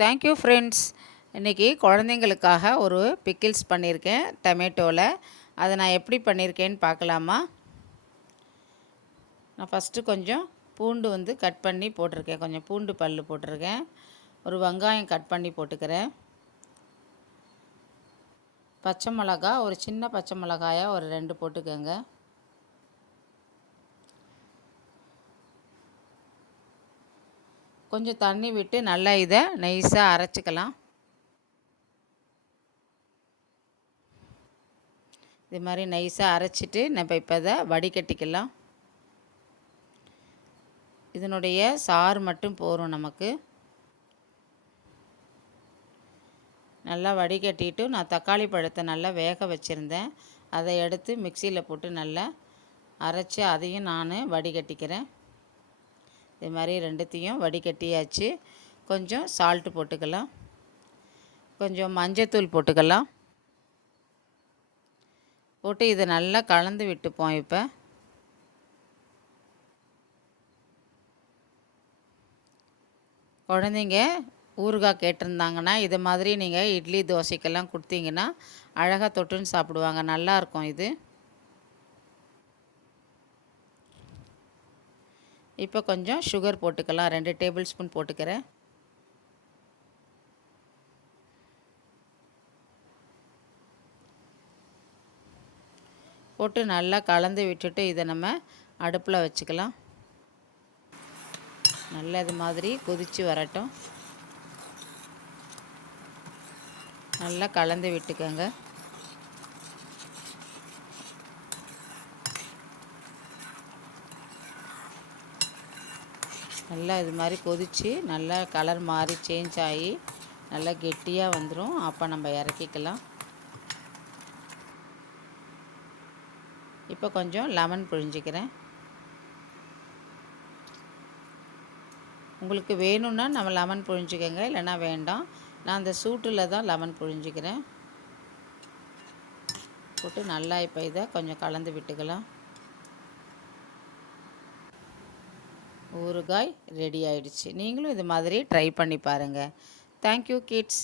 Thank you friends. இன்றைக்கி குழந்தைங்களுக்காக ஒரு பிக்கிள்ஸ் பண்ணியிருக்கேன் டொமேட்டோவில். அதை நான் எப்படி பண்ணியிருக்கேன்னு பார்க்கலாமா? நான் ஃபஸ்ட்டு கொஞ்சம் பூண்டு கட் பண்ணி போட்டிருக்கேன். கொஞ்சம் பூண்டு பல் போட்டிருக்கேன். ஒரு வெங்காயம் கட் பண்ணி போட்டுக்கிறேன். பச்சை மிளகா, ஒரு சின்ன பச்சை மிளகாயா ஒரு 2 போட்டுக்கோங்க. கொஞ்சம் தண்ணி விட்டு நல்லா இதை நைஸாக அரைச்சிக்கலாம். இது மாதிரி நைஸாக அரைச்சிட்டு நம்ம இப்போ இதை வடிகட்டிக்கலாம். இதனுடைய சாறு மட்டும் போரும் நமக்கு. நல்லா வடிகட்டிட்டு நான் தக்காளி பழத்தை நல்லா வேக வச்சுருந்தேன். அதை எடுத்து மிக்சியில் போட்டு நல்லா அரைச்சி அதையும் நான் வடிகட்டிக்கிறேன். இது மாதிரி ரெண்டுத்தையும் வடிகட்டியாச்சு. கொஞ்சம் சால்ட்டு போட்டுக்கலாம். கொஞ்சம் மஞ்சத்தூள் போட்டுக்கலாம். போட்டு இதை நல்லா கலந்து விட்டுப்போம். இப்போ குழந்தைங்க ஊறுகாய் கேட்டிருந்தாங்கன்னா இது மாதிரி நீங்கள் இட்லி தோசைக்கெல்லாம் கொடுத்தீங்கன்னா அழகாக தொட்டுன்னு சாப்பிடுவாங்க. நல்லாயிருக்கும் இது. இப்போ கொஞ்சம் சுகர் போட்டுக்கலாம். 2 டேபிள் ஸ்பூன் போட்டுக்கிறேன். போட்டு நல்லா கலந்து விட்டுட்டு இதை நம்ம அடுப்பில் வச்சுக்கலாம். நல்லா இது மாதிரி கொதித்து வரட்டும். நல்லா கலந்து விட்டுக்கோங்க. நல்லா இது மாதிரி கொதித்து நல்லா கலர் மாதிரி சேஞ்ச் ஆகி நல்லா கெட்டியாக வந்துடும். அப்போ நம்ம இறக்கிக்கலாம். இப்போ கொஞ்சம் லெமன் புழிஞ்சிக்கிறேன். உங்களுக்கு வேணும்னா நம்ம லெமன் புழிஞ்சிக்கோங்க, இல்லைன்னா வேண்டாம். நான் அந்த சூட்டில் தான் லெமன் புழிஞ்சிக்கிறேன். போட்டு நல்லா இப்போ இதை கொஞ்சம் கலந்து விட்டுக்கலாம். ஊறுகாய் ரெடி ஆயிடுச்சு. நீங்களும் இது மாதிரி ட்ரை பண்ணி பாருங்கள். Thank you kids.